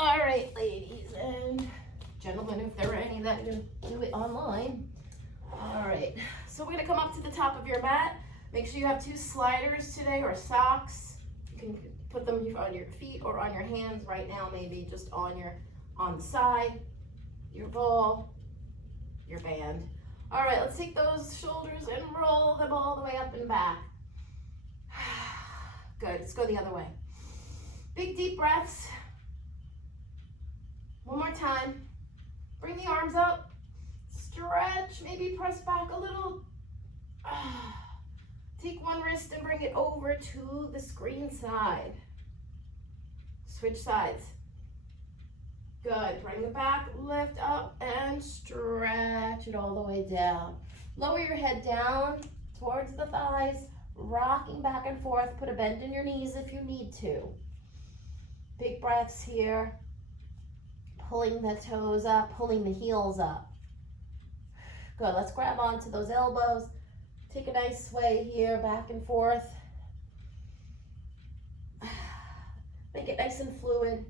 All right, ladies and gentlemen, if there are any that do it online. All right, so we're gonna come up to the top of your mat. Make sure you have 2 sliders today or socks. You can put them on your feet or on your hands right now, maybe just on the side, your ball, your band. All right, let's take those shoulders and roll them all the way up and back. Good, let's go the other way. Big deep breaths. One more time. Bring the arms up. Stretch, maybe press back a little. Take one wrist and bring it over to the screen side. Switch sides. Good, bring it back, lift up and stretch it all the way down. Lower your head down towards the thighs, rocking back and forth. Put a bend in your knees if you need to. Big breaths here. Pulling the toes up, pulling the heels up. Good, let's grab onto those elbows. Take a nice sway here, back and forth. Make it nice and fluid.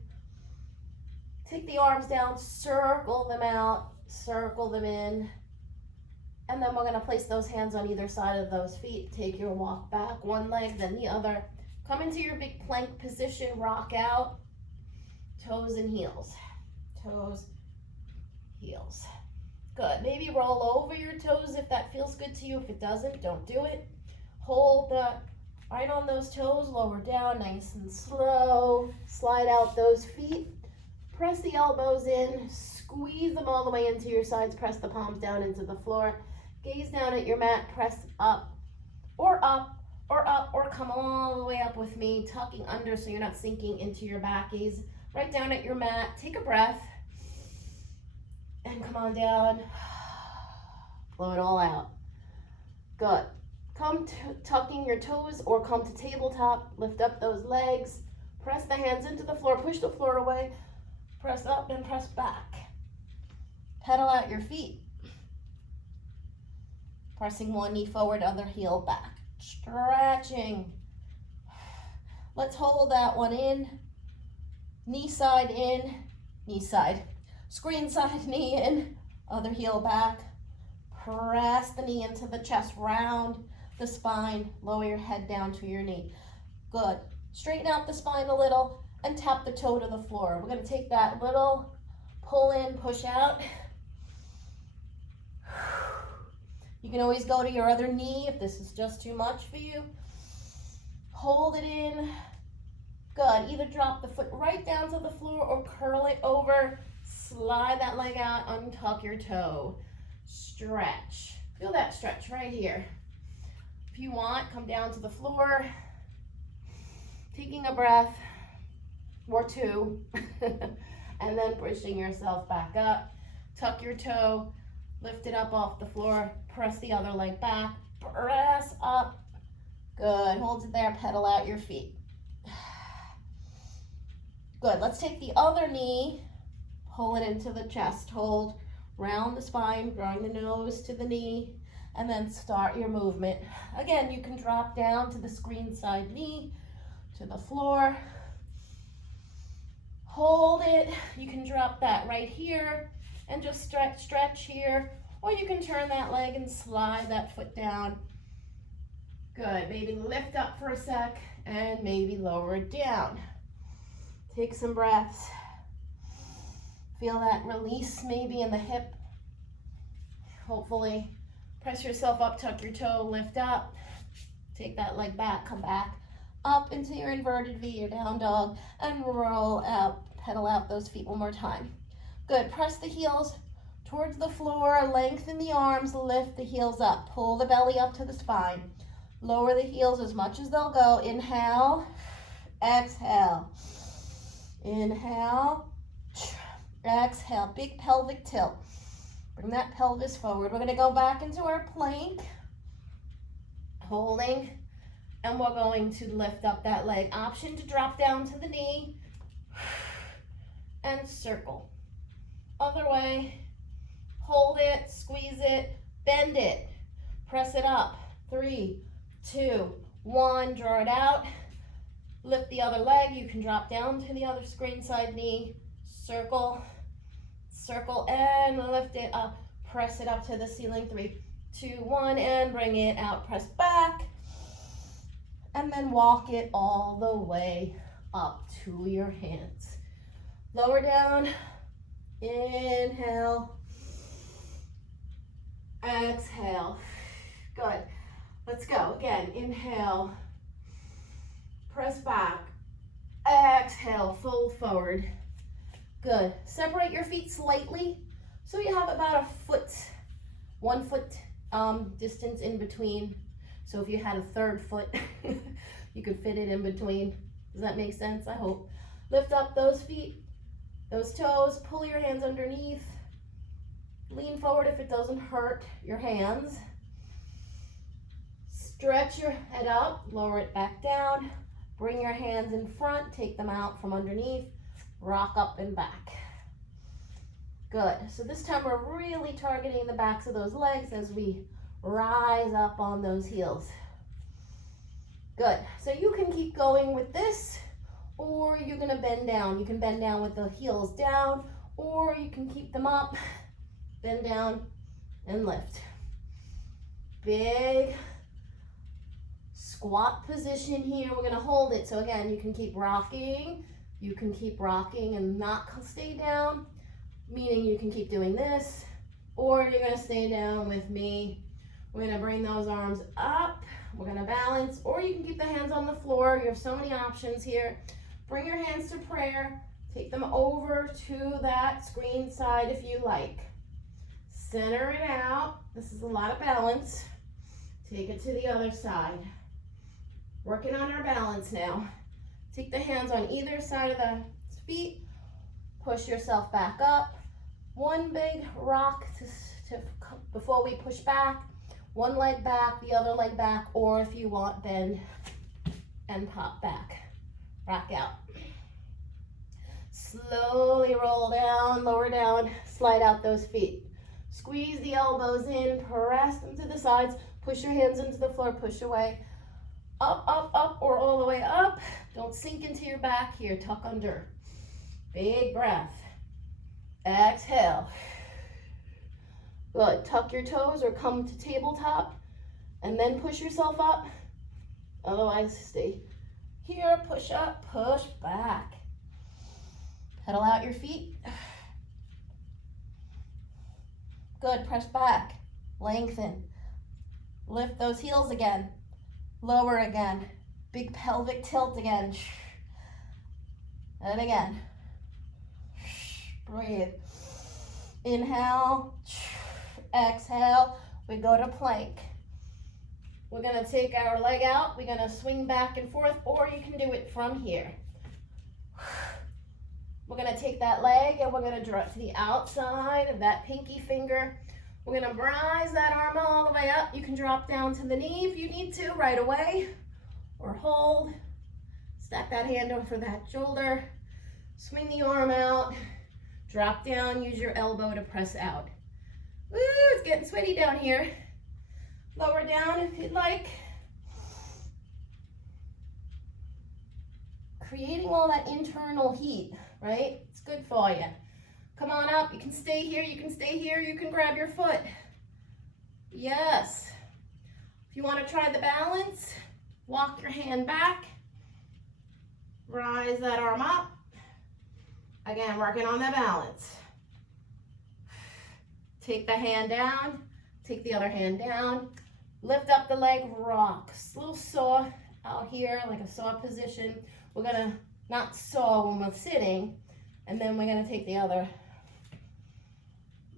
Take the arms down, circle them out, circle them in. And then we're gonna place those hands on either side of those feet. Take your walk back, one leg, then the other. Come into your big plank position, rock out. Toes and heels. Toes, heels. Good. Maybe roll over your toes if that feels good to you. If it doesn't, don't do it. Hold right on those toes, lower down, nice and slow. Slide out those feet. Press the elbows in, squeeze them all the way into your sides. Press the palms down into the floor. Gaze down at your mat, press up, or up, or up, or come all the way up with me, tucking under so you're not sinking into your back. Gaze right down at your mat. Take a breath. And come on down. Blow it all out. Good. Come to tucking your toes or come to tabletop. Lift up those legs. Press the hands into the floor. Push the floor away. Press up and press back. Pedal out your feet. Pressing one knee forward, other heel back. Stretching. Let's hold that one in. Knee side in, knee side. Screen side, knee in, other heel back. Press the knee into the chest, round the spine, lower your head down to your knee. Good. Straighten out the spine a little and tap the toe to the floor. We're going to take that little pull in, push out. You can always go to your other knee if this is just too much for you. Hold it in. Good. Either drop the foot right down to the floor or curl it over. Slide that leg out, untuck your toe. Stretch. Feel that stretch right here. If you want, come down to the floor. Taking a breath or 2. And then pushing yourself back up. Tuck your toe. Lift it up off the floor. Press the other leg back. Press up. Good. Hold it there. Pedal out your feet. Good. Let's take the other knee. Pull it into the chest. Hold. Round the spine. Drawing the nose to the knee. And then start your movement. Again, you can drop down to the screen side knee. To the floor. Hold it. You can drop that right here. And just stretch here. Or you can turn that leg and slide that foot down. Good. Maybe lift up for a sec. And maybe lower it down. Take some breaths. Feel that release maybe in the hip. Hopefully. Press yourself up, tuck your toe, lift up. Take that leg back, come back. Up into your inverted V, your down dog, and roll out. Pedal out those feet one more time. Good. Press the heels towards the floor. Lengthen the arms. Lift the heels up. Pull the belly up to the spine. Lower the heels as much as they'll go. Inhale. Exhale. Inhale. Exhale. Big pelvic tilt. Bring that pelvis forward. We're going to go back into our plank. Holding. And we're going to lift up that leg. Option to drop down to the knee. And circle. Other way. Hold it. Squeeze it. Bend it. Press it up. 3, 2, 1. Draw it out. Lift the other leg. You can drop down to the other screen side knee. Circle, circle, and lift it up. Press it up to the ceiling. 3, 2, 1, and bring it out. Press back, and then walk it all the way up to your hands. Lower down, inhale, exhale. Good. Let's go. Again, inhale, press back, exhale, fold forward. Good. Separate your feet slightly so you have about a foot, 1 foot distance in between. So if you had a third foot, you could fit it in between. Does that make sense? I hope. Lift up those feet, those toes, pull your hands underneath. Lean forward if it doesn't hurt your hands. Stretch your head up, lower it back down. Bring your hands in front, take them out from underneath. Rock up and back. Good. So this time we're really targeting the backs of those legs as we rise up on those heels. Good. So you can keep going with this, or you're going to bend down. You can bend down with the heels down, or you can keep them up, bend down, and lift. Big squat position here. We're going to hold it. So again, you can keep rocking. You can keep rocking and not stay down, meaning you can keep doing this, or you're going to stay down with me. We're going to bring those arms up. We're going to balance, or you can keep the hands on the floor. You have so many options here. Bring your hands to prayer. Take them over to that screen side if you like. Center it out. This is a lot of balance. Take it to the other side. Working on our balance now. Take the hands on either side of the feet. Push yourself back up. One big rock before we push back. One leg back, the other leg back, or if you want, bend and pop back. Rock out. Slowly roll down, lower down, slide out those feet. Squeeze the elbows in, press them to the sides, push your hands into the floor, push away. Up, up, up, or all the way up. Don't sink into your back here, tuck under. Big breath. Exhale. Good, tuck your toes or come to tabletop and then push yourself up. Otherwise, stay here, push up, push back. Pedal out your feet. Good, press back, lengthen. Lift those heels again. Lower again. Big pelvic tilt again. And again. Breathe. Inhale. Exhale. We go to plank. We're going to take our leg out. We're going to swing back and forth, or you can do it from here. We're going to take that leg and we're going to draw it to the outside of that pinky finger. We're going to rise that arm all the way up. You can drop down to the knee if you need to right away, or hold. Stack that hand over that shoulder. Swing the arm out. Drop down. Use your elbow to press out. Woo, it's getting sweaty down here. Lower down if you'd like. Creating all that internal heat, right? It's good for you. Come on up. You can stay here. You can stay here. You can grab your foot. Yes. If you want to try the balance, walk your hand back. Rise that arm up. Again, working on the balance. Take the hand down. Take the other hand down. Lift up the leg, rock. A little saw out here, like a saw position. We're going to not saw when we're sitting, and then we're going to take the other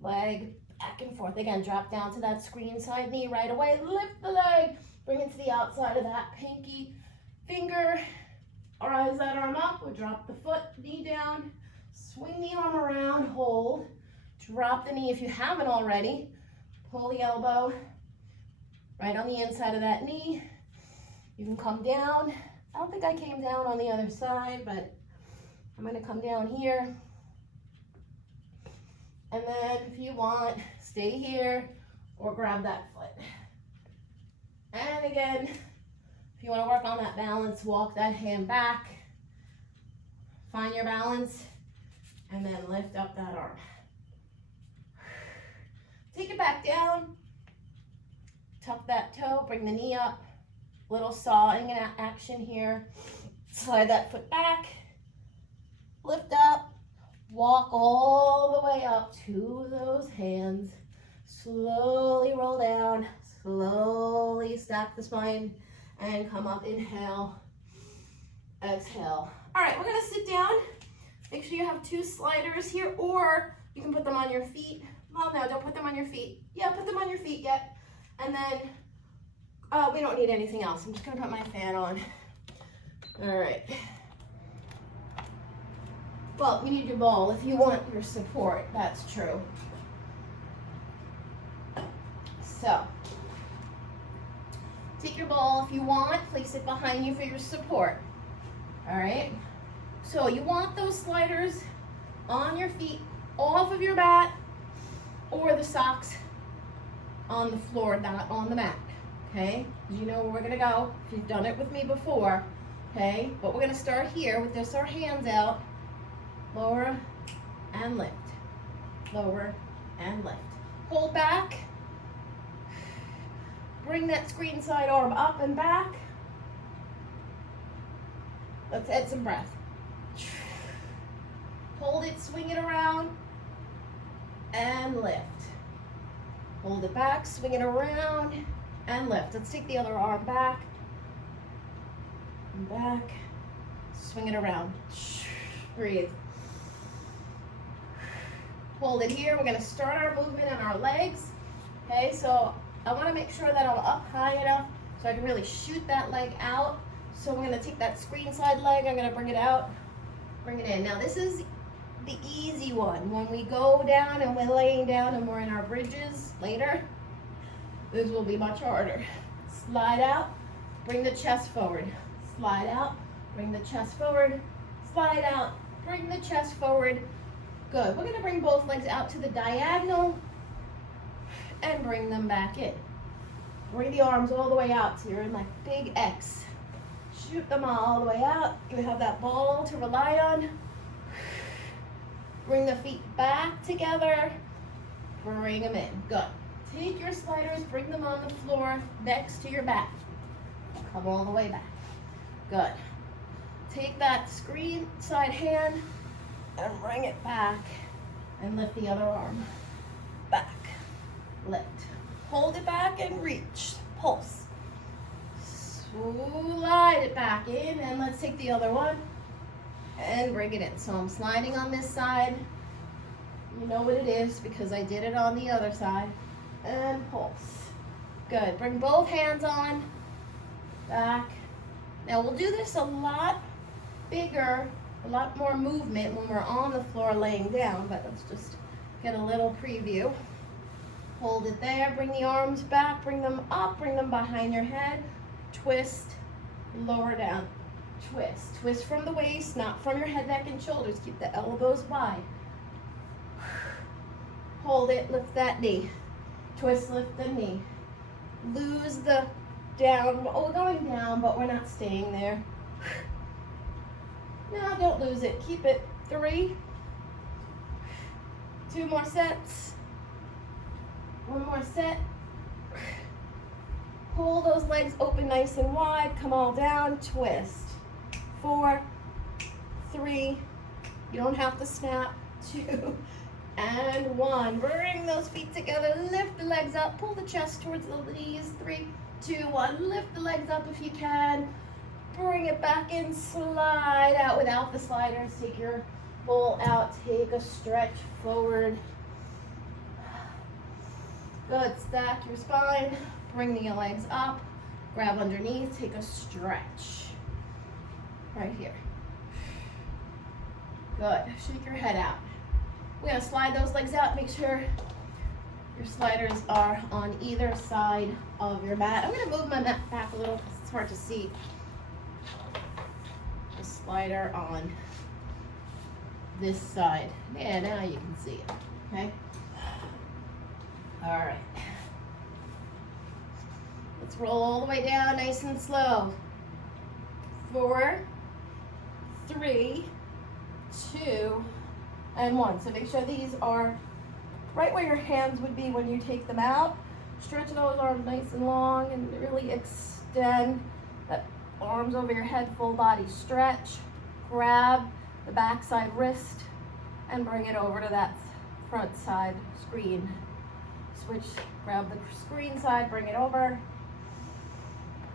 leg back and forth. Again, drop down to that screen side knee right away. Lift the leg, bring it to the outside of that pinky finger. Rise that arm up, we'll drop the foot, knee down, swing the arm around, hold, drop the knee if you haven't already. Pull the elbow right on the inside of that knee. You can come down. I don't think I came down on the other side, but I'm going to come down here. And then if you want, stay here or grab that foot. And again, if you want to work on that balance, walk that hand back. Find your balance and then lift up that arm. Take it back down, tuck that toe, bring the knee up, little sawing action here. Slide that foot back, lift up, walk all the way up to those hands. Slowly roll down, slowly stack the spine and come up. Inhale, exhale. All right, we're gonna sit down. Make sure you have 2 sliders here, or you can put them on your feet. Well, no, don't put them on your feet. Yeah, put them on your feet yet. And then we don't need anything else. I'm just gonna put my fan on. All right. Well, you need your ball if you want your support, that's true. So, take your ball if you want, place it behind you for your support. All right? So you want those sliders on your feet, off of your mat, or the socks on the floor, not on the mat, okay? You know where we're gonna go, if you've done it with me before, okay? But we're gonna start here with just our hands out, lower and lift, lower and lift. Hold back, bring that screen side arm up and back. Let's add some breath. Hold it, swing it around, and lift. Hold it back, swing it around, and lift. Let's take the other arm back, and back, swing it around. Breathe. Hold it here. We're gonna start our movement on our legs. Okay, so I wanna make sure that I'm up high enough so I can really shoot that leg out. So we're gonna take that screen side leg, I'm gonna bring it out, bring it in. Now this is the easy one. When we go down and we're laying down and we're in our bridges later, this will be much harder. Slide out, bring the chest forward. Slide out, bring the chest forward. Slide out, bring the chest forward. Good. We're gonna bring both legs out to the diagonal and bring them back in. Bring the arms all the way out so you're in like big X. Shoot them all the way out. You have that ball to rely on. Bring the feet back together. Bring them in. Good. Take your sliders, bring them on the floor next to your back. Come all the way back. Good. Take that screen side hand and bring it back and lift the other arm. Back. Lift. Hold it back and reach. Pulse. Slide it back in, and let's take the other one and bring it in. So I'm sliding on this side. You know what it is because I did it on the other side. And pulse. Good. Bring both hands on. Back. Now we'll do this a lot bigger, a lot more movement when we're on the floor laying down, but let's just get a little preview. Hold it there. Bring the arms back. Bring them up. Bring them behind your head. Twist, lower down, twist. Twist from the waist, not from your head, neck, and shoulders. Keep the elbows wide. Hold it, lift that knee. Twist, lift the knee. Lose the down. Oh, we're going down, but we're not staying there. No, don't lose it. Keep it. 3. 2 more sets. 1 more set. Pull those legs open nice and wide. Come all down. Twist. 4, 3. You don't have to snap. 2 and 1. Bring those feet together. Lift the legs up. Pull the chest towards the knees. 3, 2, 1. Lift the legs up if you can. Bring it back in. Slide out without the sliders. Take your ball out. Take a stretch forward. Good. Stack your spine. Bring the legs up, grab underneath, take a stretch. Right here. Good. Shake your head out. We're going to slide those legs out. Make sure your sliders are on either side of your mat. I'm going to move my mat back a little because it's hard to see the slider on this side. Yeah, now you can see it. Okay? All right. Let's roll all the way down nice and slow. 4, 3, 2, and 1. So make sure these are right where your hands would be when you take them out. Stretch those arms nice and long and really extend the arms over your head, full body stretch. Grab the backside wrist and bring it over to that front side screen. Switch, grab the screen side, bring it over.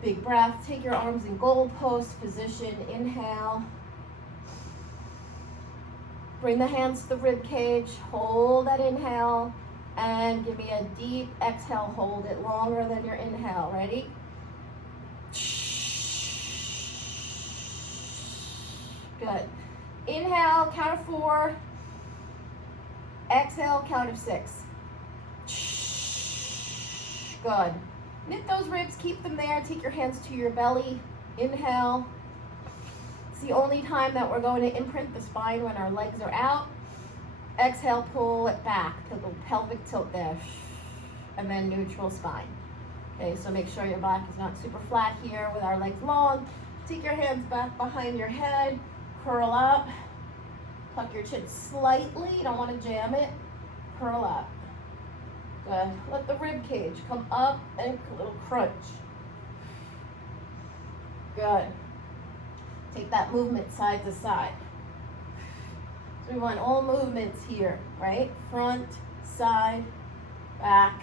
Big breath. Take your arms in goal post position. Inhale. Bring the hands to the rib cage. Hold that inhale. And give me a deep exhale. Hold it longer than your inhale. Ready? Good. Inhale, count of 4. Exhale, count of 6. Good. Knit those ribs, keep them there. Take your hands to your belly. Inhale. It's the only time that we're going to imprint the spine when our legs are out. Exhale, pull it back. Pelvic tilt there. And then neutral spine. Okay, so make sure your back is not super flat here with our legs long. Take your hands back behind your head. Curl up. Tuck your chin slightly. You don't want to jam it. Curl up. Good. Let the rib cage come up and a little crunch. Good. Take that movement side to side. So we want all movements here, right? Front, side, back.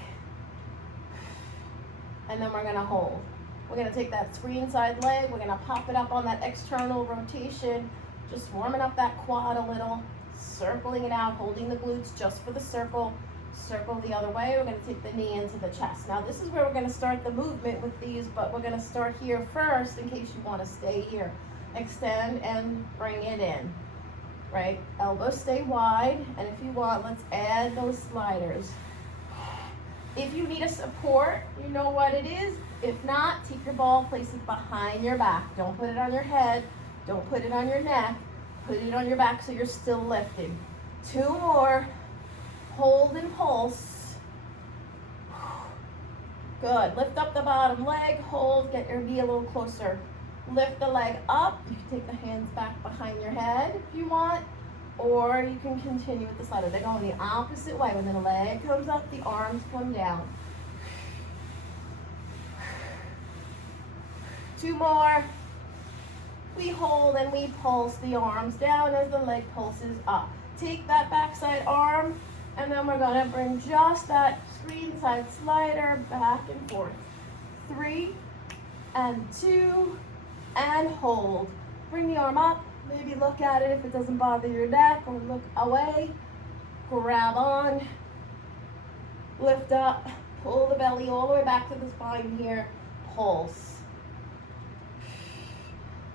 And then we're going to hold. We're going to take that screen side leg. We're going to pop it up on that external rotation. Just warming up that quad a little. Circling it out, holding the glutes just for the circle. Circle the other way. We're going to take the knee into the chest. Now this is where we're going to start the movement with these, but we're going to start here first in case you want to stay here. Extend and bring it in. Right? Elbows stay wide, and if you want, let's add those sliders. If you need a support, you know what it is. If not, take your ball, place it behind your back. Don't put it on your head. Don't put it on your neck. Put it on your back so you're still lifting. 2 more. Hold and pulse. Good. Lift up the bottom leg. Hold. Get your knee a little closer. Lift the leg up. You can take the hands back behind your head if you want, or you can continue with the slider. They go in the opposite way. When the leg comes up, the arms come down. 2 more. We hold and we pulse the arms down as the leg pulses up. Take that backside arm, and then we're going to bring just that screen side slider back and forth. 3 and 2 and hold. Bring the arm up. Maybe look at it if it doesn't bother your neck, or look away. Grab on. Lift up. Pull the belly all the way back to the spine here. Pulse.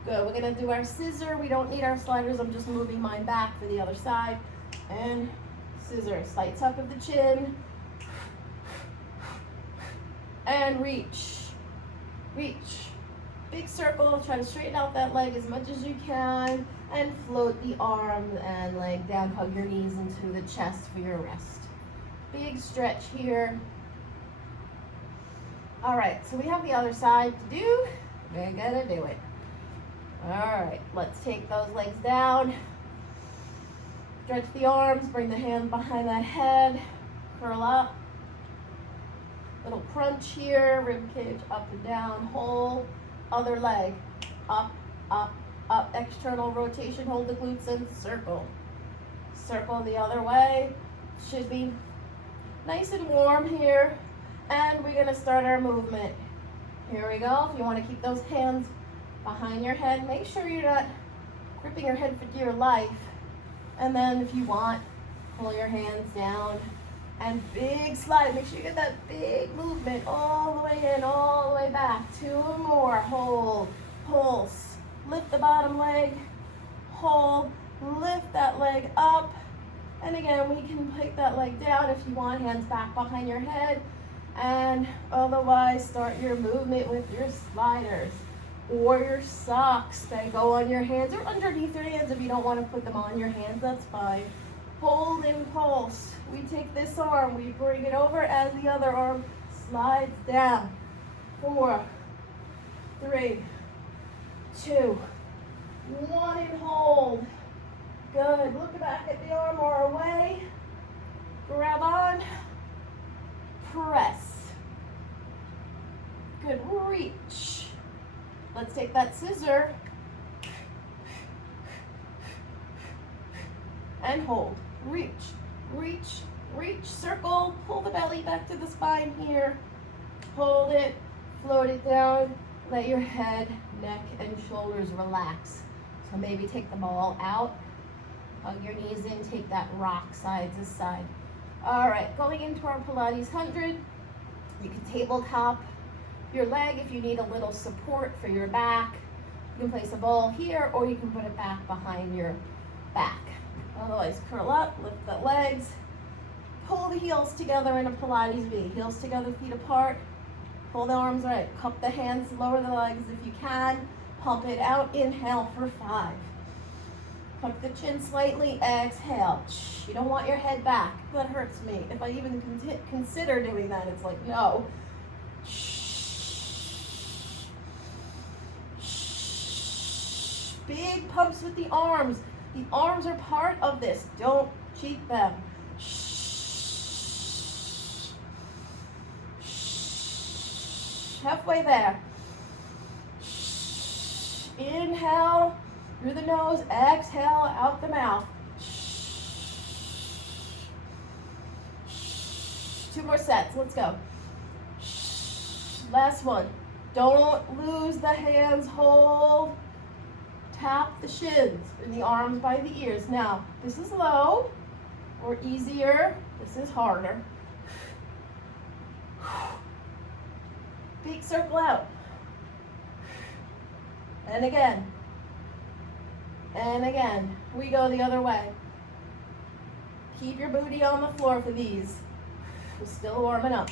Good. We're going to do our scissor. We don't need our sliders. I'm just moving mine back for the other side. And scissor. Slight tuck of the chin. And reach. Reach. Big circle. Try to straighten out that leg as much as you can. And float the arm and leg down. Hug your knees into the chest for your rest. Big stretch here. All right. So we have the other side to do. We're going to do it. All right, let's take those legs down. Stretch the arms, bring the hand behind that head, curl up. Little crunch here, rib cage up and down, hold. Other leg, up, up, up, external rotation, hold the glutes and circle. Circle the other way. Should be nice and warm here. And we're gonna start our movement. Here we go. If you wanna keep those hands behind your head, make sure you're not gripping your head for dear life. And then if you want, pull your hands down and big slide. Make sure you get that big movement all the way in, all the way back. 2 more. Hold, pulse, lift the bottom leg, hold, lift that leg up. And again, we can take that leg down if you want, hands back behind your head. And otherwise, start your movement with your sliders. Or your socks that go on your hands or underneath your hands. If you don't want to put them on your hands, that's fine. Hold and pulse. We take this arm, we bring it over as the other arm slides down. 4, 3, 2, 1, and hold. Good. Look back at the arm or Let's take that scissor and hold. Reach, reach, reach, circle, pull the belly back to the spine here. Hold it, float it down, let your head, neck, and shoulders relax. So maybe take the ball out, hug your knees in, take that rock side to side. All right, going into our Pilates 100, you can tabletop your leg if you need a little support for your back. You can place a ball here, or you can put it back behind your back. Otherwise, curl up, lift the legs, pull the heels together in a Pilates V. Heels together, feet apart. Pull the arms right, cup the hands, lower the legs if you can. Pump it out, inhale for 5. Tuck the chin slightly, exhale. You don't want your head back. That hurts me. If I even consider doing that, it's like, no. Big pumps with the arms. The arms are part of this. Don't cheat them. Halfway there. Inhale through the nose, exhale out the mouth. 2 more sets, let's go. Last one. Don't lose the hands, hold. Tap the shins and the arms by the ears. Now, this is low or easier. This is harder. Big circle out. And again. And again. We go the other way. Keep your booty on the floor for these. We're still warming up.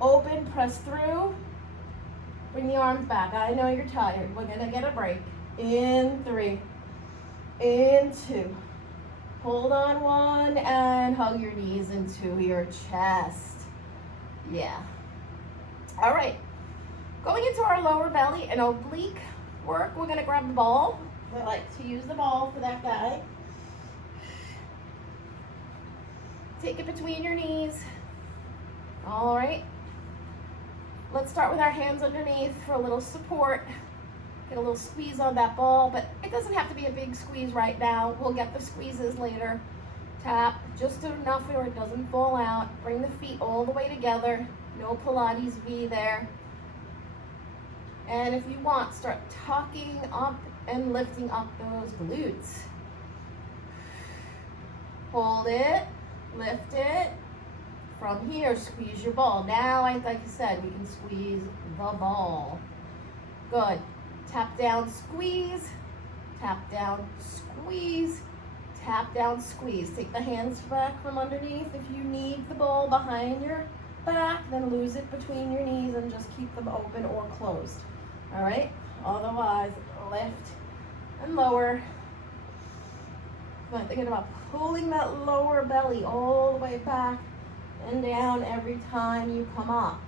Open, press through. Bring the arms back. I know you're tired. We're gonna get a break. In 3, in 2. Hold on 1 and hug your knees into your chest. Yeah. All right. Going into our lower belly and oblique work, we're gonna grab the ball. I like to use the ball for that guy. Take it between your knees. All right. Let's start with our hands underneath for a little support. Get a little squeeze on that ball, but it doesn't have to be a big squeeze right now. We'll get the squeezes later. Tap just enough where it doesn't fall out. Bring the feet all the way together. No Pilates V there. And if you want, start tucking up and lifting up those glutes. Hold it, lift it. From here, squeeze your ball. Now, like I said, we can squeeze the ball. Good. Tap down, squeeze. Tap down, squeeze. Tap down, squeeze. Take the hands back from underneath. If you need the ball behind your back, then lose it between your knees and just keep them open or closed. All right? Otherwise, lift and lower. But thinking about pulling that lower belly all the way back and down every time you come up.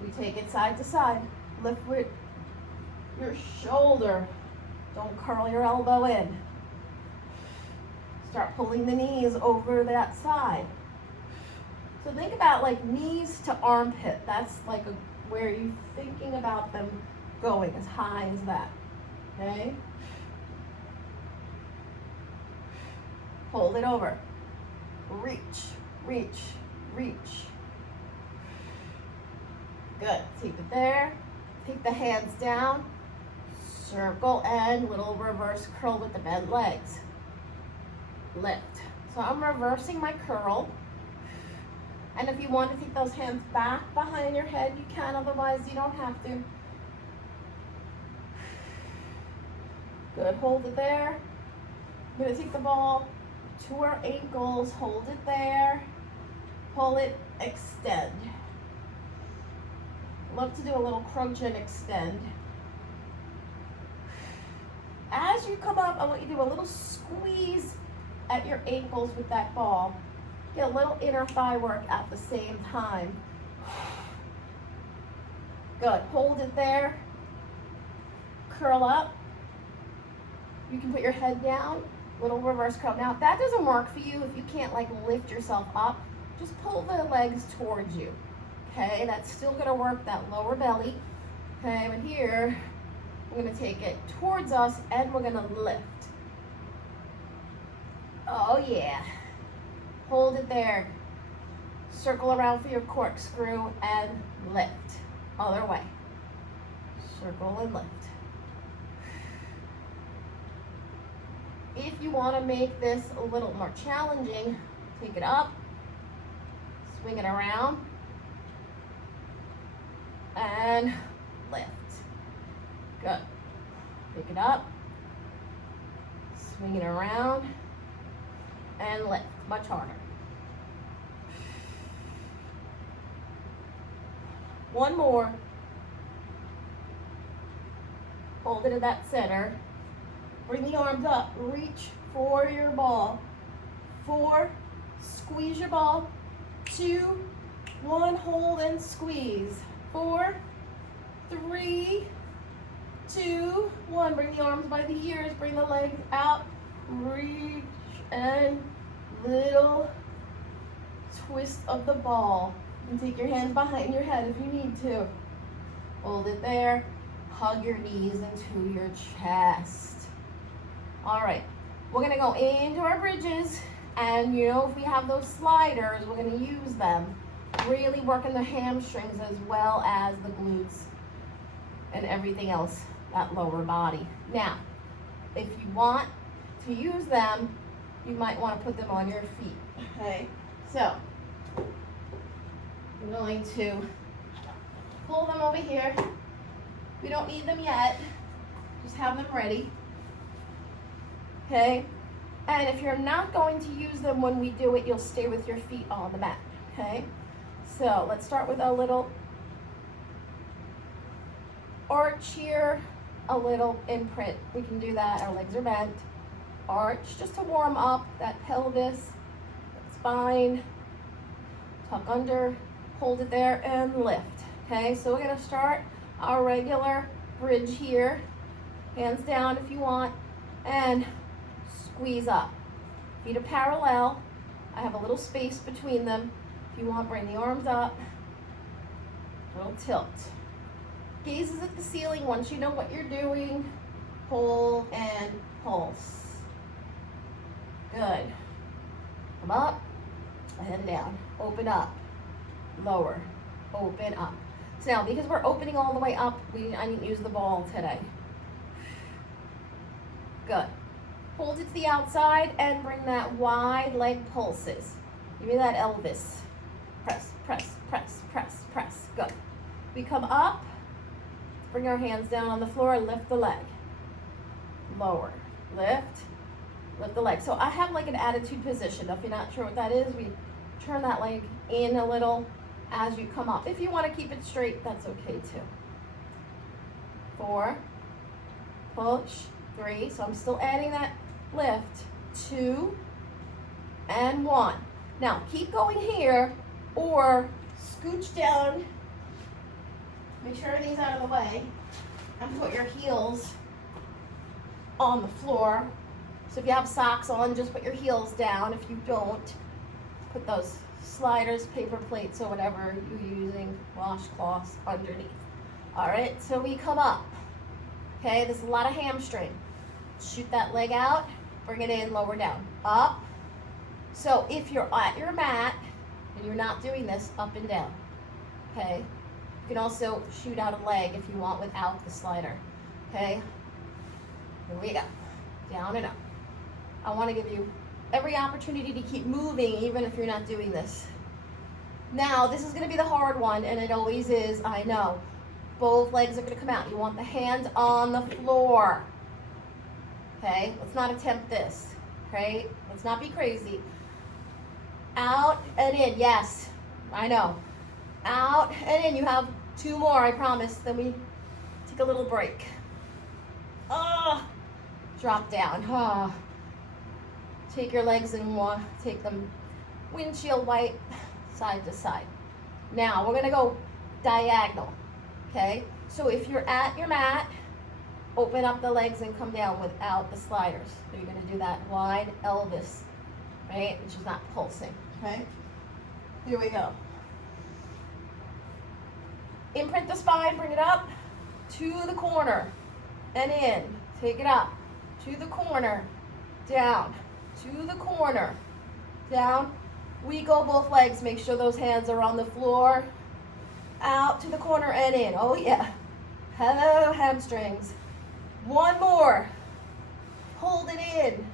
We take it side to side. Lift with your shoulder. Don't curl your elbow in. Start pulling the knees over that side. So think about like knees to armpit. That's like where you're thinking about them going as high as that. Okay? Hold it over. Reach. Reach, reach. Good, keep it there. Take the hands down, circle and little reverse curl with the bent legs. Lift. So I'm reversing my curl. And if you want to take those hands back behind your head, you can, otherwise you don't have to. Good, hold it there. I'm gonna take the ball to our ankles, hold it there. Pull it, extend. Love to do a little crunch and extend. As you come up, I want you to do a little squeeze at your ankles with that ball. Get a little inner thigh work at the same time. Good, hold it there. Curl up. You can put your head down, little reverse curl. Now, if that doesn't work for you, if you can't like lift yourself up, just pull the legs towards you, okay? That's still gonna work that lower belly, okay? But here, we're gonna take it towards us and we're gonna lift. Oh yeah. Hold it there. Circle around for your corkscrew and lift. Other way. Circle and lift. If you want to make this a little more challenging, take it up, swing it around, and lift. Good. Pick it up, swing it around, and lift. Much harder. One more. Hold it in that center. Bring the arms up. Reach for your ball. 4, squeeze your ball. 2, 1, hold and squeeze. 4, 3, 2, 1. Bring the arms by the ears. Bring the legs out. Reach and little twist of the ball. And take your hands behind your head if you need to. Hold it there. Hug your knees into your chest. All right, we're gonna go into our bridges, and you know, if we have those sliders, we're gonna use them. Really working the hamstrings as well as the glutes and everything else, that lower body. Now, if you want to use them, you might want to put them on your feet, okay? So, I'm going to pull them over here. We don't need them yet, just have them ready, okay? And if you're not going to use them when we do it, you'll stay with your feet on the mat, okay? So let's start with a little arch here, a little imprint. We can do that, our legs are bent. Arch, just to warm up that pelvis, that spine, tuck under, hold it there, and lift, okay? So we're gonna start our regular bridge here, hands down if you want, and squeeze up. Feet are parallel. I have a little space between them. If you want, bring the arms up, little tilt. Gazes at the ceiling. Once you know what you're doing, pull and pulse. Good. Come up and down. Open up, lower, open up. So now, because we're opening all the way up, I didn't use the ball today. Good. Hold it to the outside and bring that wide leg pulses. Give me that Elvis. Press, press, press, press, press. Good. We come up, bring our hands down on the floor, lift the leg. Lower, lift, lift the leg. So I have like an attitude position. If you're not sure what that is, we turn that leg in a little as you come up. If you want to keep it straight, that's okay too. 4, push, 3, so I'm still adding that lift, 2, and 1. Now keep going here, or scooch down, make sure everything's out of the way, and put your heels on the floor. So if you have socks on, just put your heels down. If you don't, put those sliders, paper plates, or whatever you're using, washcloths underneath. All right, so we come up. Okay, there's a lot of hamstring. Shoot that leg out, bring it in, lower down, up. So if you're at your mat and you're not doing this, up and down. Okay, you can also shoot out a leg if you want without the slider. Okay, here we go, down and up. I want to give you every opportunity to keep moving, even if you're not doing this. Now, this is going to be the hard one, and it always is, I know. Both legs are going to come out. You want the hands on the floor. Okay, let's not attempt this. Okay, let's not be crazy. Out and in, yes, I know. Out and in, you have 2 more, I promise. Then we take a little break. Drop down. Take your legs and take them windshield wipe, side to side. Now we're gonna go diagonal, okay? So if you're at your mat, open up the legs and come down without the sliders. So you're gonna do that wide Elvis, right? Which is not pulsing, okay? Here we go. Imprint the spine, bring it up to the corner and in. Take it up to the corner, down, to the corner, down. We go both legs. Make sure those hands are on the floor. Out to the corner and in. Oh yeah. Hello, hamstrings. One more. Hold it in.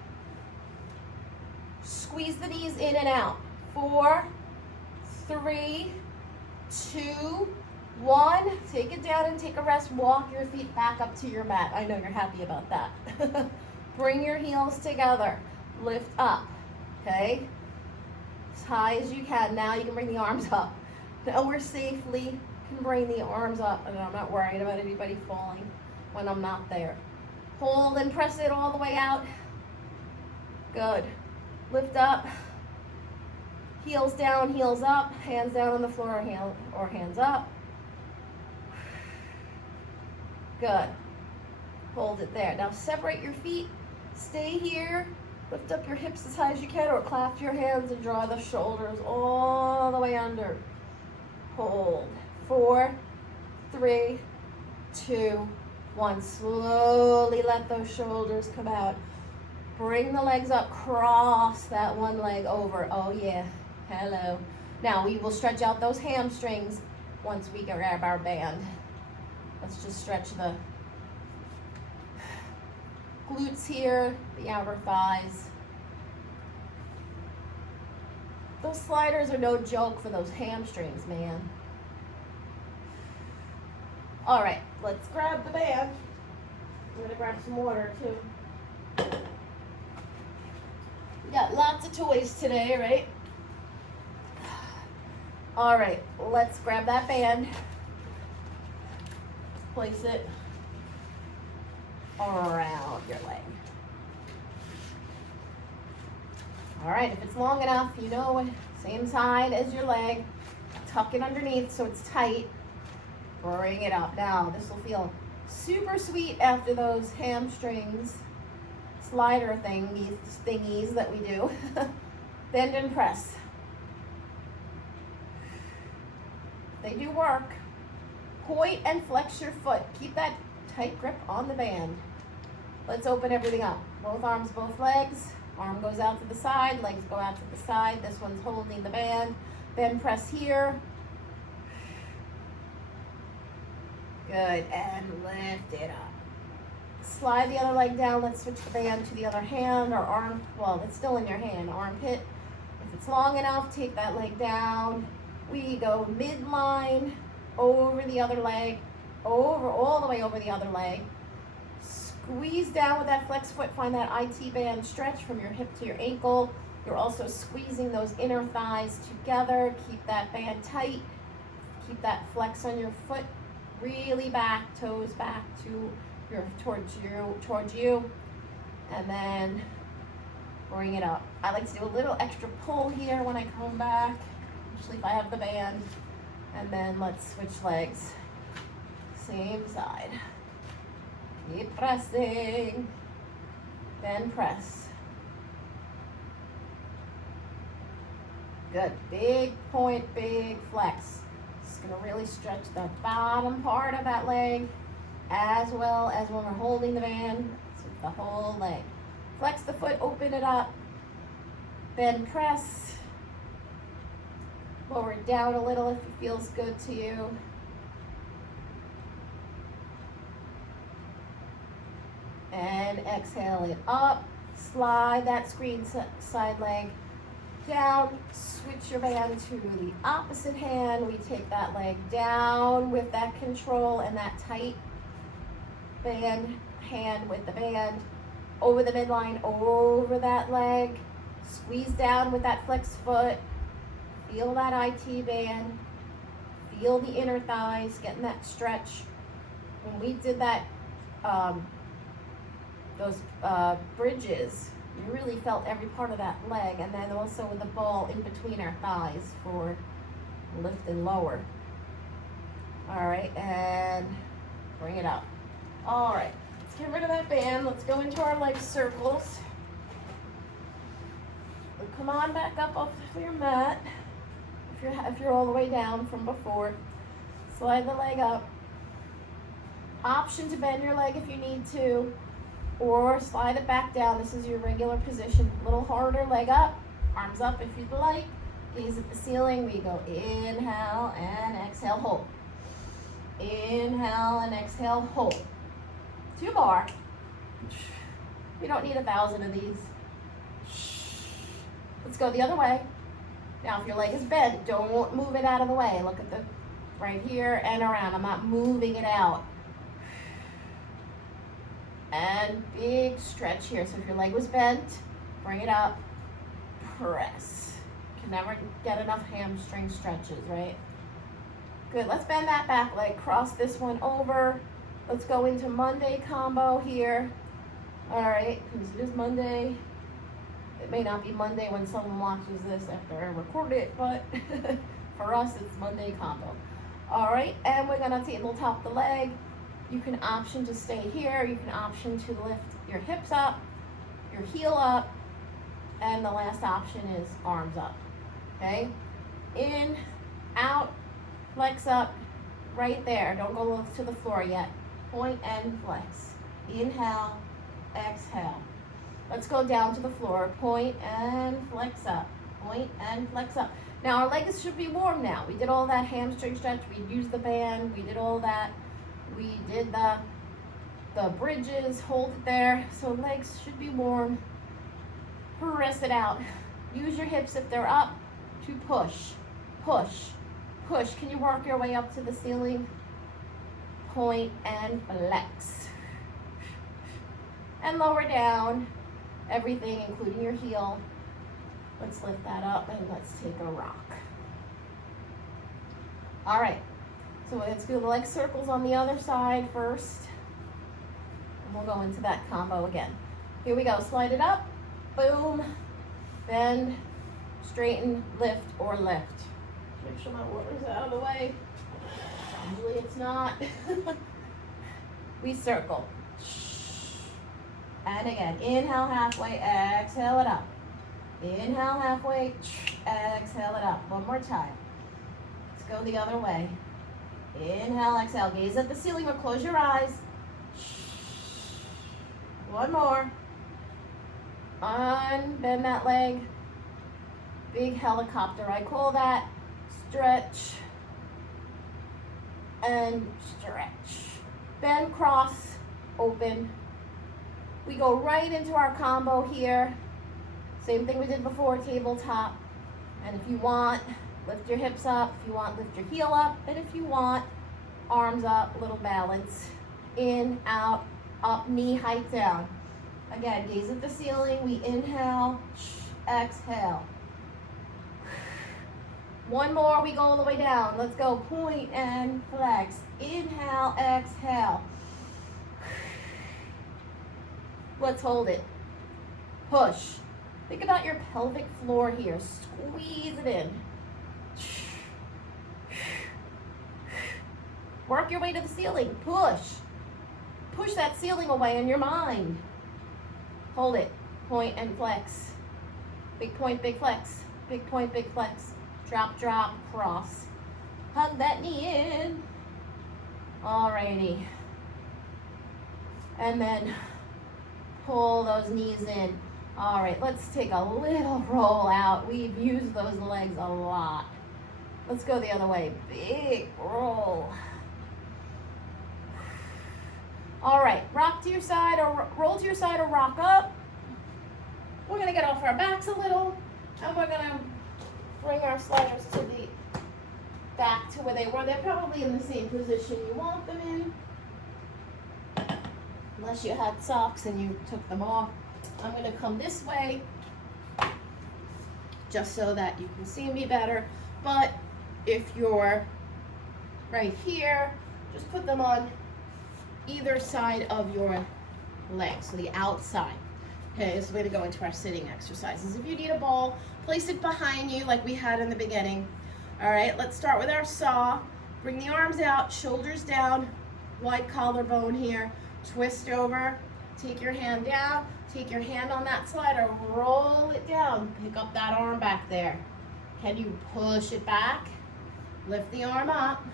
Squeeze the knees in and out. 4, 3, 2, 1. Take it down and take a rest. Walk your feet back up to your mat. I know you're happy about that. Bring your heels together. Lift up. Okay? As high as you can. Now you can bring the arms up. Now we're safely can bring the arms up, and I'm not worried about anybody falling when I'm not there. Hold and press it all the way out. Good. Lift up. Heels down, heels up. Hands down on the floor or hands up. Good. Hold it there. Now separate your feet. Stay here. Lift up your hips as high as you can, or clasp your hands and draw the shoulders all the way under. Hold. 4, 3, 2, 1. Slowly let those shoulders come out. Bring the legs up. Cross that one leg over. Oh yeah. Hello. Now we will stretch out those hamstrings once we grab our band. Let's just stretch the glutes here, the outer thighs. Those sliders are no joke for those hamstrings, man. All right, let's grab the band. I'm gonna grab some water too. We got lots of toys today, right? All right, let's grab that band. Place it around your leg. All right, if it's long enough, you know, same side as your leg. Tuck it underneath so it's tight. Bring it up. Now, this will feel super sweet after those hamstrings slider thingies that we do. Bend and press. They do work. Point and flex your foot. Keep that tight grip on the band. Let's open everything up. Both arms, both legs. Arm goes out to the side, legs go out to the side. This one's holding the band. Bend, press here. Good, and lift it up. Slide the other leg down. Let's switch the band to the other hand or arm. Well, it's still in your hand, armpit. If it's long enough, take that leg down. We go midline, over the other leg, over, all the way over the other leg. Squeeze down with that flex foot. Find that IT band stretch from your hip to your ankle. You're also squeezing those inner thighs together. Keep that band tight. Keep that flex on your foot really back, toes back to towards you, and then bring it up. I like to do a little extra pull here when I come back, especially if I have the band. And then let's switch legs. Same side. Keep pressing. Then press. Good. Big point, big flex. Just gonna really stretch the bottom part of that leg as well as when we're holding the band. So the whole leg. Flex the foot, open it up. Then press. Lower it down a little if it feels good to you. And exhale it up. Slide that screen side leg down. Switch your band to the opposite hand. We take that leg down with that control and that tight band, hand with the band. Over the midline, over that leg. Squeeze down with that flex foot. Feel that IT band. Feel the inner thighs, getting that stretch. When we did that, those bridges, you really felt every part of that leg, and then also with the ball in between our thighs for lift and lower. All right, and bring it up. All right, let's get rid of that band. Let's go into our leg circles. Come on back up off your mat if you're all the way down from before. Slide the leg up. Option to bend your leg if you need to, or slide it back down. This is your regular position. A little harder, leg up, arms up if you'd like. Gaze at the ceiling. We go inhale and exhale, hold. Inhale and exhale, hold. 2 more. We don't need 1,000 of these. Let's go the other way. Now, if your leg is bent, don't move it out of the way. Look at the right here and around. I'm not moving it out. And big stretch here. So if your leg was bent, bring it up, press. Can never get enough hamstring stretches, right? Good, let's bend that back leg, cross this one over. Let's go into Monday combo here. All right, because it is Monday. It may not be Monday when someone watches this after I record it, but for us, it's Monday combo. All right, and we're gonna tabletop the leg. You can option to stay here. You can option to lift your hips up, your heel up, and the last option is arms up, okay? In, out, flex up, right there. Don't go to the floor yet. Point and flex. Inhale, exhale. Let's go down to the floor. Point and flex up. Point and flex up. Now our legs should be warm now. We did all that hamstring stretch. We used the band. We did all that. We did the bridges. Hold it there. So legs should be warm. Press it out. Use your hips if they're up to push. Push. Push. Can you work your way up to the ceiling? Point and flex. And lower down. Everything, including your heel. Let's lift that up and let's take a rock. All right. So let's do the leg circles on the other side first. And we'll go into that combo again. Here we go. Slide it up. Boom. Bend. Straighten. Lift or lift. Make sure my water's out of the way. Usually it's not. We circle. And again, inhale halfway, exhale it up. Inhale halfway, exhale it up. One more time. Let's go the other way. Inhale, exhale. Gaze at the ceiling or close your eyes. One more. Unbend that leg. Big helicopter, I call that. Stretch. And stretch. Bend, cross, open. We go right into our combo here. Same thing we did before, tabletop. And if you want, lift your hips up. If you want, lift your heel up. And if you want, arms up, little balance. In, out, up, knee height down. Again, gaze at the ceiling. We inhale, exhale. One more, we go all the way down. Let's go, point and flex. Inhale, exhale. Let's hold it. Push. Think about your pelvic floor here. Squeeze it in. Work your way to the ceiling. Push. Push that ceiling away in your mind. Hold it. Point and flex. Big point, big flex. Big point, big flex. Drop, drop, cross. Hug that knee in. Alrighty. And then pull those knees in. All right, let's take a little roll out. We've used those legs a lot. Let's go the other way. Big roll. All right, rock to your side or roll to your side or rock up. We're gonna get off our backs a little and we're gonna bring our sliders to the back to where they were. They're probably in the same position you want them in. Unless you had socks and you took them off. I'm going to come this way just so that you can see me better. But if you're right here, just put them on either side of your legs, so the outside. Okay, so we're going to go into our sitting exercises. If you need a ball, place it behind you like we had in the beginning. All right, let's start with our saw. Bring the arms out, shoulders down, wide collarbone here. Twist over, take your hand down, take your hand on that slider, roll it down, pick up that arm back there. Can you push it back? Lift the arm up,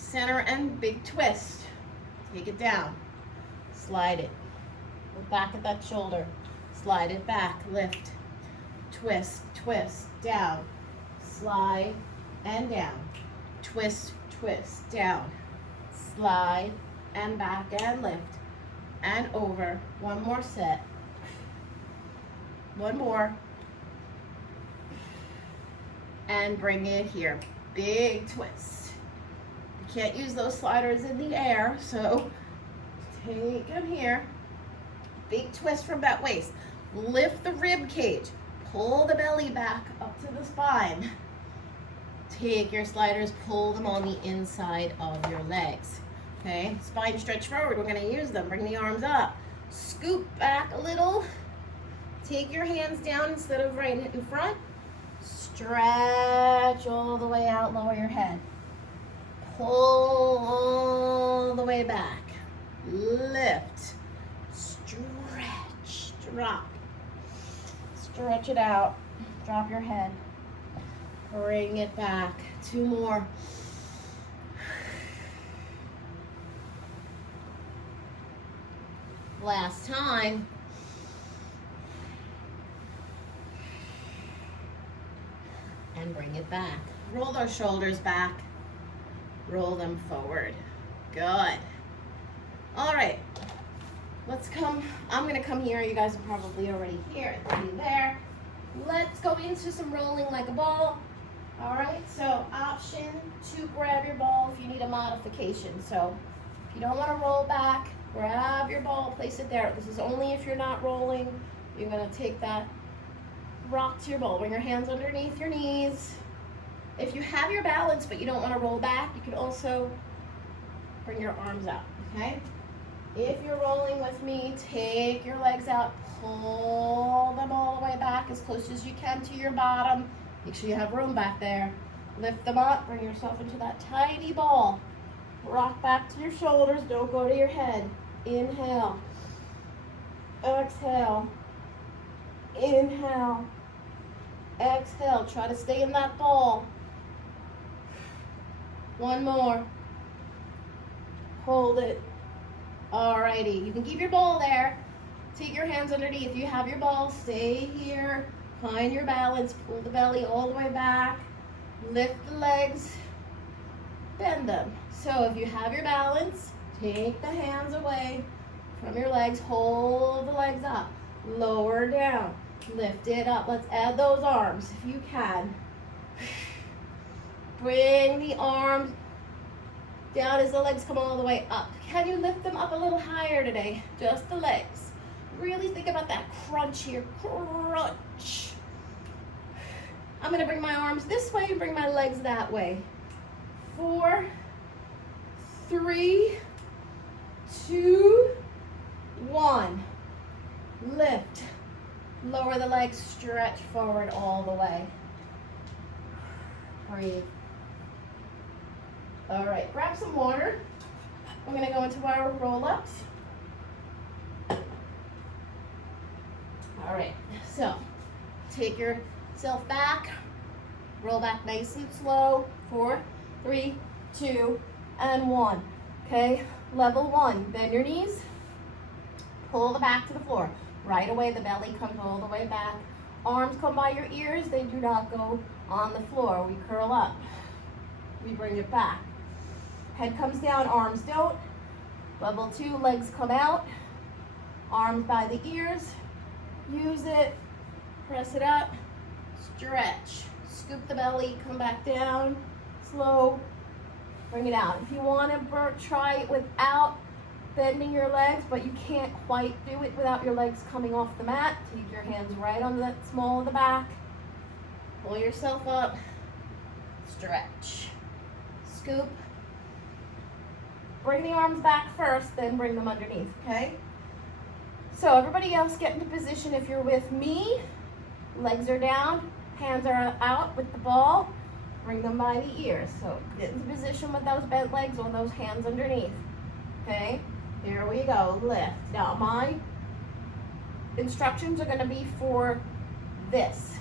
center and big twist. Take it down, slide it. Look back at that shoulder, slide it back, lift, twist, twist, down, slide and down, twist, twist, down, slide and back and lift and over. One more set, one more, and bring it here, big twist. You can't use those sliders in the air, so take them here, big twist from that waist, lift the rib cage, pull the belly back up to the spine. Take your sliders, pull them on the inside of your legs. Okay, spine stretch forward, we're gonna use them. Bring the arms up, scoop back a little. Take your hands down instead of right in front. Stretch all the way out, lower your head. Pull all the way back. Lift, stretch, drop. Stretch it out, drop your head. Bring it back. Two more. Last time. And bring it back. Roll those shoulders back. Roll them forward. Good. All right. Let's come. I'm going to come here. You guys are probably already here. Already there. Let's go into some rolling like a ball. All right. So option to grab your ball if you need a modification. So if you don't want to roll back, grab your ball, place it there. This is only if you're not rolling. You're going to take that rock to your ball. Bring your hands underneath your knees. If you have your balance but you don't want to roll back, you can also bring your arms out, okay? If you're rolling with me, take your legs out, pull them all the way back as close as you can to your bottom. Make sure you have room back there. Lift them up, bring yourself into that tiny ball. Rock back to your shoulders, don't go to your head. Inhale, exhale, inhale, exhale. Try to stay in that ball. One more. Hold it. Alrighty, you can keep your ball there. Take your hands underneath. You have your ball, stay here. Find your balance, pull the belly all the way back. Lift the legs, bend them. So if you have your balance, take the hands away from your legs, hold the legs up, lower down, lift it up. Let's add those arms if you can. Bring the arms down as the legs come all the way up. Can you lift them up a little higher today? Just the legs. Really think about that crunch here, crunch. I'm gonna bring my arms this way and bring my legs that way. 4, 3, 2, 1. Lift. Lower the legs, stretch forward all the way. Breathe. All right, grab some water. We're gonna go into our roll-ups. All right, so take yourself back, roll back nice and slow. 4, 3, 2, and 1. Okay, level 1, bend your knees, pull the back to the floor. Right away, the belly comes all the way back. Arms come by your ears, they do not go on the floor. We curl up, we bring it back. Head comes down, arms don't. Level 2, legs come out, arms by the ears. Use it, press it up, stretch. Scoop the belly, come back down, slow, bring it out. If you want to try it without bending your legs, but you can't quite do it without your legs coming off the mat, take your hands right on the small of the back, pull yourself up, stretch, scoop. Bring the arms back first, then bring them underneath, okay? So everybody else get into position. If you're with me, legs are down, hands are out with the ball, bring them by the ears. So get into position with those bent legs or those hands underneath, okay? Here we go, lift. Now my instructions are gonna be for this.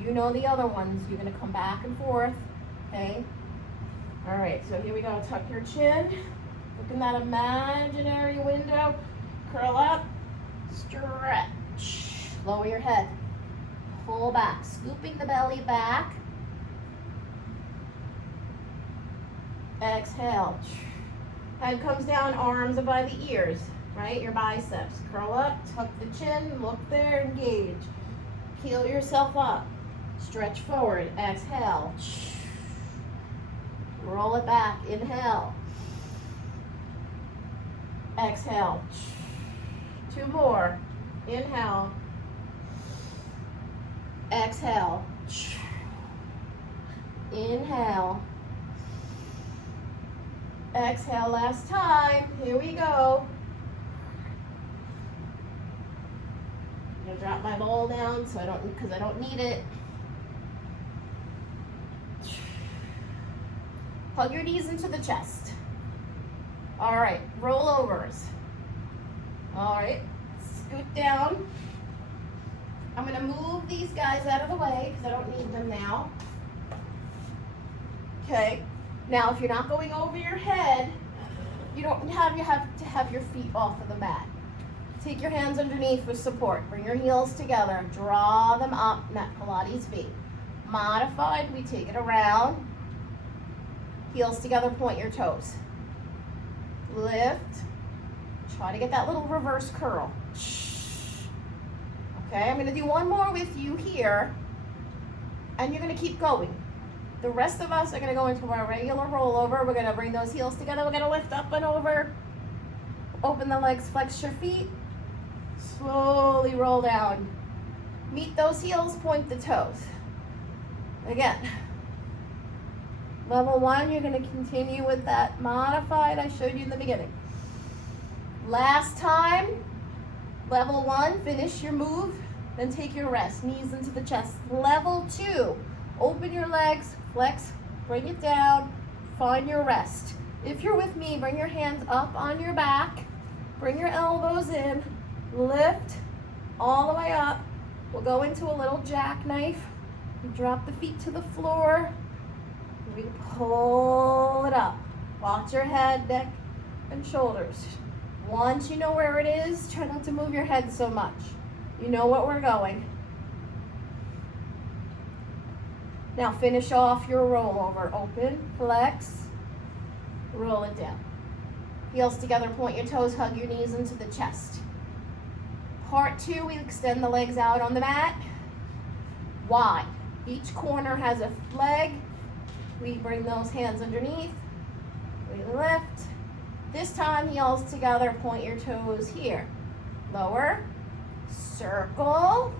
You know the other ones, you're gonna come back and forth, okay? All right, so here we go. Tuck your chin. Look in that imaginary window. Curl up. Stretch. Lower your head. Pull back. Scooping the belly back. Exhale. Head comes down, arms are by the ears, right? Your biceps. Curl up, tuck the chin, look there, engage. Peel yourself up. Stretch forward. Exhale. Roll it back. Inhale. Exhale. 2 more. Inhale. Exhale. Inhale. Exhale, last time. Here we go. I'm gonna drop my bowl down because I don't need it. Hug your knees into the chest. All right, rollovers. All right, scoot down. I'm gonna move these guys out of the way because I don't need them now. Okay, now if you're not going over your head, you have to have your feet off of the mat. Take your hands underneath for support. Bring your heels together. Draw them up, that Pilates V. Modified, we take it around. Heels together, point your toes. Lift. Try to get that little reverse curl. Okay, I'm gonna do one more with you here, and you're gonna keep going. The rest of us are gonna go into our regular rollover. We're gonna bring those heels together. We're gonna lift up and over. Open the legs, flex your feet. Slowly roll down. Meet those heels, point the toes. Again. Level 1, you're going to continue with that modified I showed you in the beginning. Last time, level 1, finish your move, then take your rest. Knees into the chest. Level 2, open your legs, flex, bring it down, find your rest. If you're with me, bring your hands up on your back, bring your elbows in, lift all the way up. We'll go into a little jackknife. You drop the feet to the floor. We pull it up. Watch your head, neck, and shoulders. Once you know where it is, try not to move your head so much. You know what we're going. Now finish off your rollover. Open, flex, roll it down. Heels together, point your toes, hug your knees into the chest. Part 2, we extend the legs out on the mat. Wide. Each corner has a leg. We bring those hands underneath. We lift. This time, heels together, point your toes here. Lower, circle,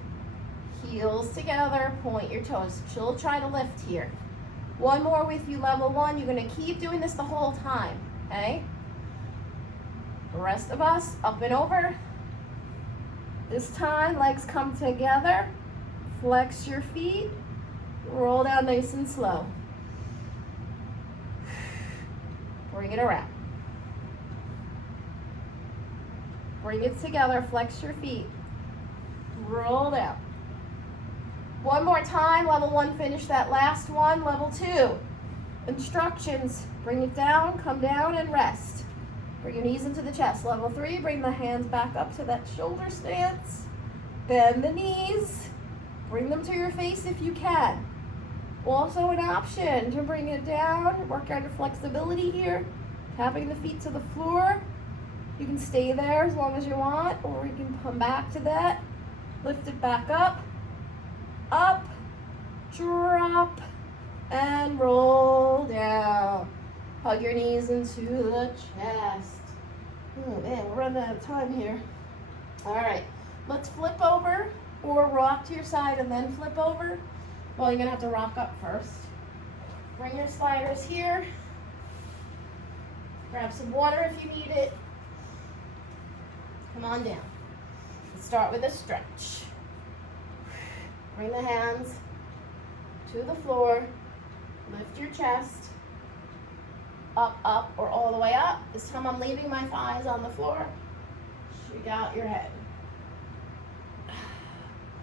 heels together, point your toes. She'll try to lift here. One more with you, level 1. You're gonna keep doing this the whole time, okay? The rest of us, up and over. This time, legs come together. Flex your feet. Roll down nice and slow. Bring it around. Bring it together, flex your feet. Roll down. One more time, level 1, finish that last one. Level 2, instructions. Bring it down, come down and rest. Bring your knees into the chest. Level 3, bring the hands back up to that shoulder stance. Bend the knees. Bring them to your face if you can. Also an option to bring it down, work on your flexibility here, tapping the feet to the floor. You can stay there as long as you want, or you can come back to that. Lift it back up, drop, and roll down. Hug your knees into the chest. Oh man, we're running out of time here. All right, let's flip over or rock to your side and then flip over. Well, you're gonna have to rock up first. Bring your sliders here. Grab some water if you need it. Come on down. Let's start with a stretch. Bring the hands to the floor. Lift your chest. Up, or all the way up. This time I'm leaving my thighs on the floor. Shake out your head.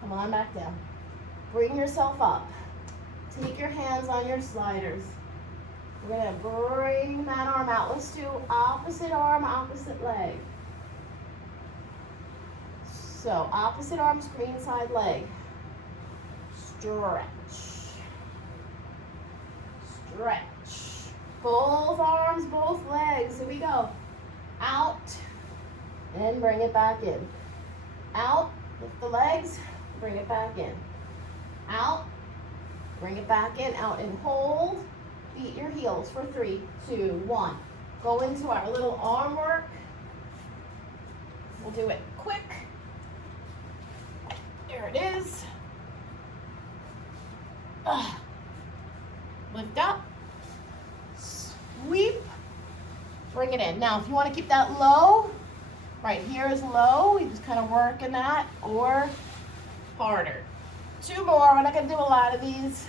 Come on back down. Bring yourself up. Take your hands on your sliders. We're gonna bring that arm out. Let's do opposite arm, opposite leg. So opposite arm, screen side leg. Stretch. Stretch. Both arms, both legs. Here we go. Out. And bring it back in. Out. Lift the legs. Bring it back in. Out. Bring it back in. Out and hold. Beat your heels for 3, 2, 1. Go into our little arm work. We'll do it quick. There it is. Lift up. Sweep. Bring it in. Now, if you want to keep that low, right here is low. You just kind of work in that, or harder. 2 more. We're not going to do a lot of these.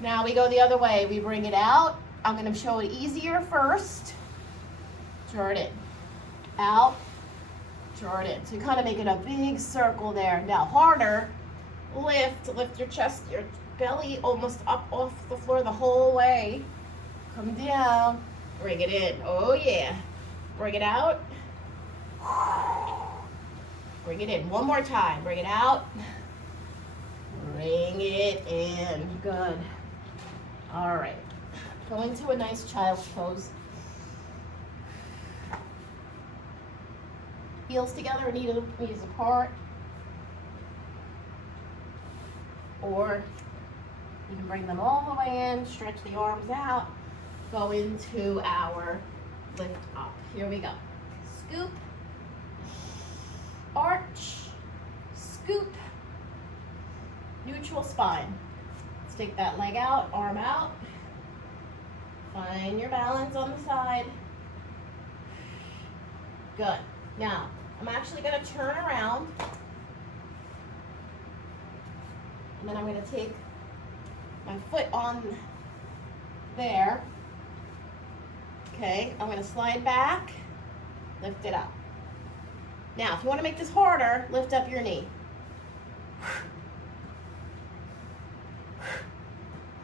Now we go the other way. We bring it out. I'm going to show it easier first. Draw it in. Out. Draw it in. So you kind of make it a big circle there. Now harder. Lift your chest, your belly almost up off the floor the whole way. Come down. Bring it in. Oh yeah. Bring it out. Bring it in. One more time. Bring it out. Bring it in. Good. All right. Go into a nice child's pose. Heels together, knees apart. Or you can bring them all the way in, stretch the arms out, go into our lift up. Here we go. Scoop, arch, scoop, neutral spine. Stick that leg out, arm out. Find your balance on the side. Good. Now, I'm actually going to turn around. And then I'm going to take my foot on there. Okay, I'm going to slide back, lift it up. Now, if you want to make this harder, lift up your knee.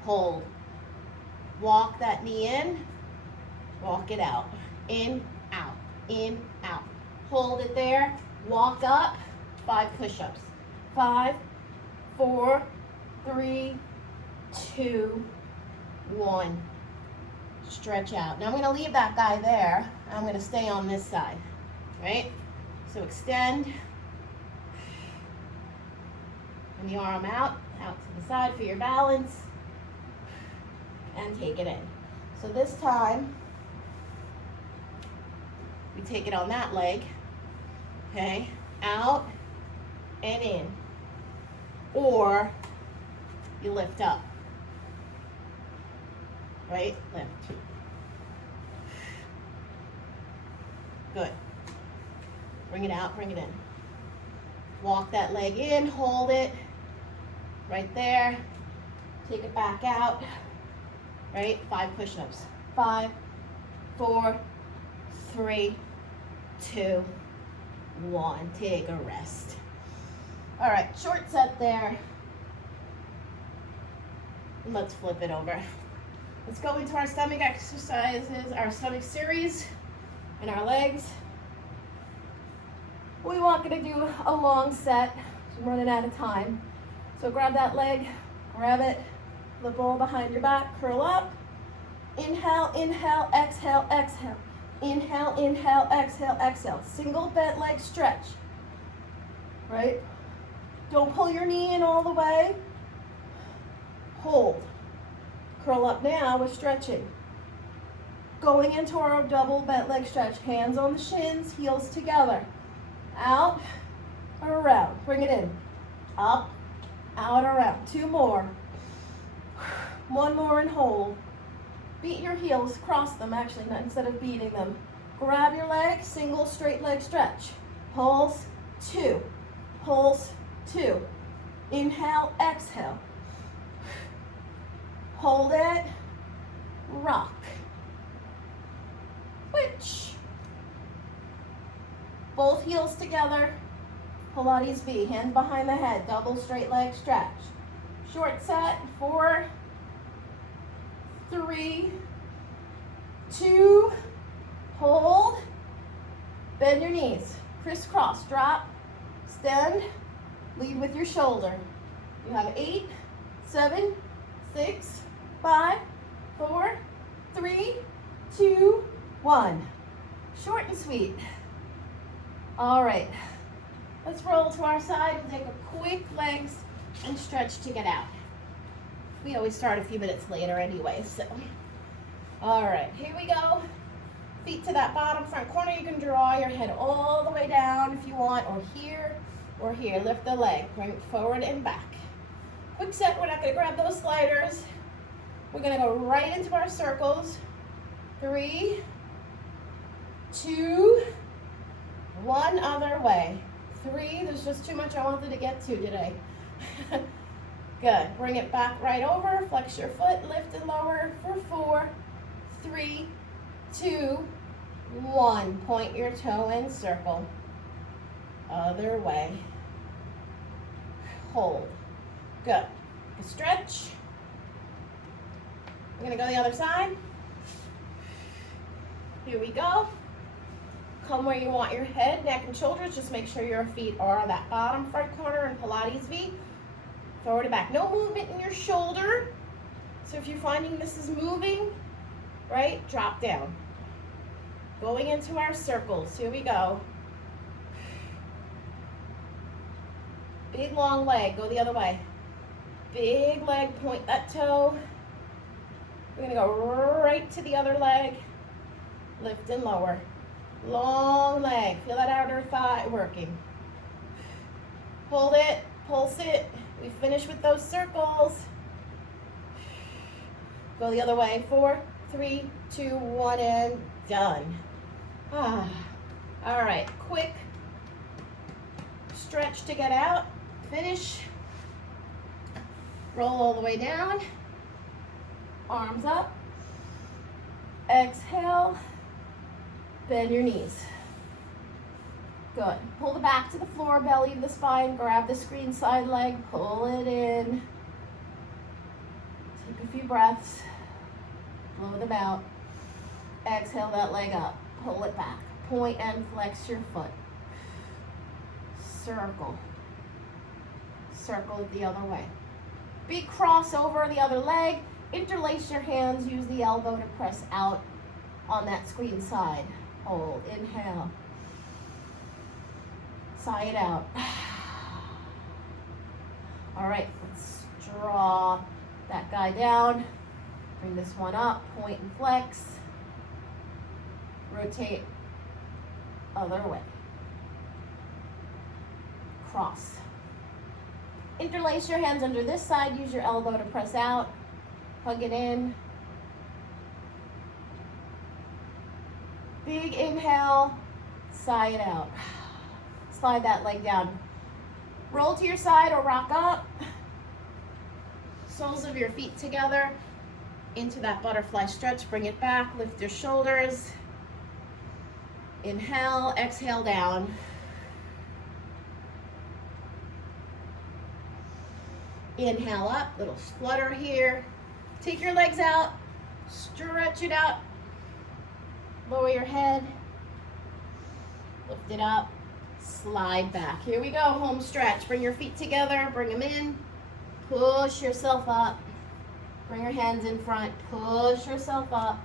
Hold. Walk that knee in, walk it out. In, out, in, out. Hold it there, walk up, 5 push-ups. 5, 4, 3, 2, 1. Stretch out. Now I'm going to leave that guy there. I'm going to stay on this side, right? So extend. And the arm out to the side for your balance. And take it in. So this time, we take it on that leg. Okay? Out and in. Or you lift up. Right? Lift. Good. Bring it out, bring it in. Walk that leg in, hold it. Right there. Take it back out. Right? 5 push-ups. 5, 4, 3, 2, 1. Take a rest. All right, short set there. And let's flip it over. Let's go into our stomach exercises, our stomach series, and our legs. We want to do a long set. I'm running out of time. So grab that leg, grab it, the ball behind your back, curl up. Inhale, inhale, exhale, exhale. Inhale, inhale, exhale, exhale. Single bent leg stretch. Right? Don't pull your knee in all the way. Hold. Curl up now, we're stretching. Going into our double bent leg stretch. Hands on the shins, heels together. Out, around. Bring it in. Up, out, around. 2 more. 1 more and hold. Beat your heels, cross them actually, instead of beating them. Grab your leg, single straight leg stretch. Pulse, 2. Pulse, 2. Inhale, exhale. Hold it, rock. Switch. Both heels together. Pilates V, hands behind the head, double straight leg stretch. Short set, 4, 3, 2, hold, bend your knees, crisscross, drop, extend, lead with your shoulder. You have 8, 7, 6, 5, 4, 3, 2, 1. Short and sweet. All right, let's roll to our side. We'll take a quick legs and stretch to get out. We always start a few minutes later anyway, so. All right, here we go. Feet to that bottom front corner. You can draw your head all the way down if you want, or here, or here. Lift the leg, bring it forward and back. Quick set, we're not gonna grab those sliders. We're gonna go right into our circles. 3, 2, 1 other way. 3, there's just too much I wanted to get to today. Good, bring it back right over, flex your foot, lift and lower for 4, 3, 2, 1. Point your toe and circle. Other way. Hold. Good. Stretch. We're gonna go the other side. Here we go. Come where you want your head, neck, and shoulders. Just make sure your feet are on that bottom front corner in Pilates V. Forward and back. No movement in your shoulder. So if you're finding this is moving, right, drop down. Going into our circles. Here we go. Big long leg. Go the other way. Big leg. Point that toe. We're going to go right to the other leg. Lift and lower. Long leg. Feel that outer thigh working. Hold it. Pulse it. We finish with those circles. Go the other way. 4, 3, 2, 1, and done. All right. Quick stretch to get out. Finish. Roll all the way down. Arms up. Exhale. Bend your knees. Good. Pull the back to the floor, belly to the spine. Grab the screen side leg. Pull it in. Take a few breaths. Blow them out. Exhale that leg up. Pull it back. Point and flex your foot. Circle. Circle it the other way. Big crossover the other leg. Interlace your hands. Use the elbow to press out on that screen side. Hold. Inhale. Sigh it out. All right, let's draw that guy down. Bring this one up. Point and flex. Rotate other way. Cross. Interlace your hands under this side. Use your elbow to press out. Hug it in. Big inhale. Sigh it out. Slide that leg down. Roll to your side or rock up. Soles of your feet together into that butterfly stretch. Bring it back. Lift your shoulders. Inhale. Exhale down. Inhale up. Little flutter here. Take your legs out. Stretch it out. Lower your head. Lift it up. Slide back. Here we go. Home stretch. Bring your feet together. Bring them in. Push yourself up. Bring your hands in front. Push yourself up.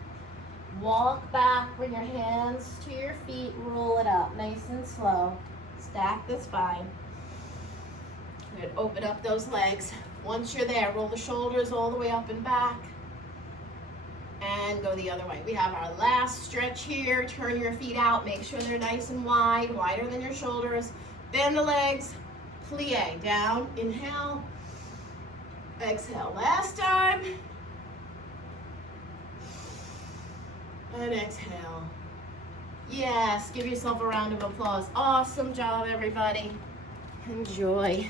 Walk back. Bring your hands to your feet. Roll it up. Nice and slow. Stack the spine. Good. Open up those legs. Once you're there, roll the shoulders all the way up and back. And go the other way. We have our last stretch here. Turn your feet out. Make sure they're nice and wide, wider than your shoulders. Bend the legs. Plie. Down. Inhale. Exhale. Last time. And exhale. Yes. Give yourself a round of applause. Awesome job, everybody. Enjoy.